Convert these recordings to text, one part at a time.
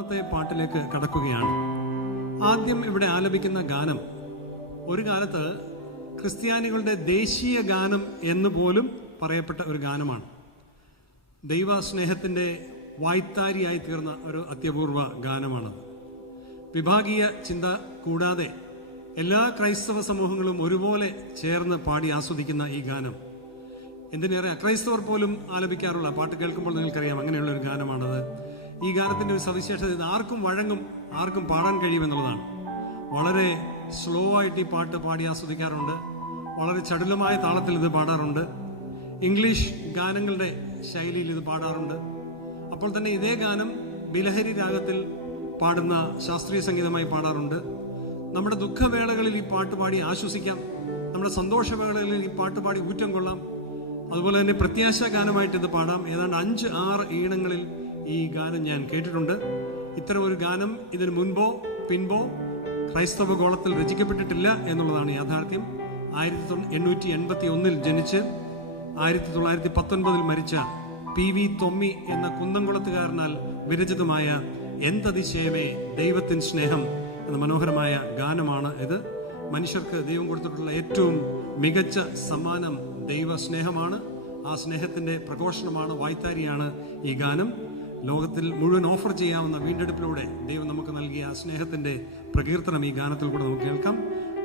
മൂന്നാമത്തെ പാട്ടിലേക്ക് കടക്കുകയാണ്. ആദ്യം ഇവിടെ ആലപിക്കുന്ന ഗാനം ഒരു കാലത്ത് ക്രിസ്ത്യാനികളുടെ ദേശീയ ഗാനം എന്ന് പോലും പറയപ്പെട്ട ഒരു ഗാനമാണ്. ദൈവസ്നേഹത്തിൻ്റെ വായ്ത്താരിയായി തീർന്ന ഒരു അത്യപൂർവ ഗാനമാണത്. വിഭാഗീയ ചിന്ത കൂടാതെ എല്ലാ ക്രൈസ്തവ സമൂഹങ്ങളും ഒരുപോലെ ചേർന്ന് പാടി ആസ്വദിക്കുന്ന ഈ ഗാനം, എന്തിനേറെ അക്രൈസ്തവർ പോലും ആലപിക്കാറുള്ള, പാട്ട് കേൾക്കുമ്പോൾ നിങ്ങൾക്കറിയാം അങ്ങനെയുള്ള ഒരു ഗാനമാണത്. ഈ ഗാനത്തിൻ്റെ ഒരു സവിശേഷത ഇത് ആർക്കും വഴങ്ങും, ആർക്കും പാടാൻ കഴിയുമെന്നുള്ളതാണ്. വളരെ സ്ലോ ആയിട്ട് ഈ പാട്ട് പാടി ആസ്വദിക്കാറുണ്ട്. വളരെ ചടുലമായ താളത്തിൽ ഇത് പാടാറുണ്ട്. ഇംഗ്ലീഷ് ഗാനങ്ങളുടെ ശൈലിയിൽ ഇത് പാടാറുണ്ട്. അപ്പോൾ തന്നെ ഇതേ ഗാനം ബിലഹരി രാഗത്തിൽ പാടുന്ന ശാസ്ത്രീയ സംഗീതമായി പാടാറുണ്ട്. നമ്മുടെ ദുഃഖവേളകളിൽ ഈ പാട്ട് പാടി ആശ്വസിക്കാം. നമ്മുടെ സന്തോഷവേളകളിൽ ഈ പാട്ട് പാടി ഊറ്റം കൊള്ളാം. അതുപോലെ തന്നെ പ്രത്യാശാ ഗാനമായിട്ട് ഇത് പാടാം. ഏതാണ്ട് 5-6 ഈണങ്ങളിൽ ഈ ഗാനം ഞാൻ കേട്ടിട്ടുണ്ട്. ഇത്തരം ഒരു ഗാനം ഇതിനു മുൻപോ പിൻപോ ക്രൈസ്തവ ഗോളത്തിൽ രചിക്കപ്പെട്ടിട്ടില്ല എന്നുള്ളതാണ് യാഥാർത്ഥ്യം. 1881 ജനിച്ച് 1919 മരിച്ച PV തൊമ്മി എന്ന കുന്നംകുളത്തുകാരനാൽ വിരചിതമായ എന്തതിശയമേ ദൈവത്തിൻ സ്നേഹം എന്ന മനോഹരമായ ഗാനമാണ് ഇത്. മനുഷ്യർക്ക് ദൈവം കൊടുത്തിട്ടുള്ള ഏറ്റവും മികച്ച സമ്മാനം ദൈവ സ്നേഹമാണ്. ആ സ്നേഹത്തിന്റെ പ്രഘോഷണമാണ്, വായ്ത്താരിയാണ് ഈ ഗാനം. ലോകത്തിൽ മുഴുവൻ ഓഫർ ചെയ്യാവുന്ന വീണ്ടെടുപ്പിലൂടെ ദൈവം നമുക്ക് നൽകിയ ആ സ്നേഹത്തിന്റെ പ്രകീർത്തനം ഈ ഗാനത്തിൽ കൂടെ നമുക്ക് കേൾക്കാം.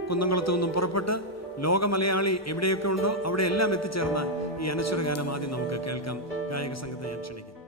കുന്നംകുളത്തു നിന്നും പുറപ്പെട്ട് ലോക മലയാളി എവിടെയൊക്കെ ഉണ്ടോ അവിടെ എല്ലാം എത്തിച്ചേർന്ന ഈ അനശ്വര ഗാനം ആദ്യം നമുക്ക് കേൾക്കാം. ഗായക സംഘത്തെ ഞാൻ ക്ഷണിക്കുന്നു.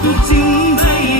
മധുചിന്തയിൽ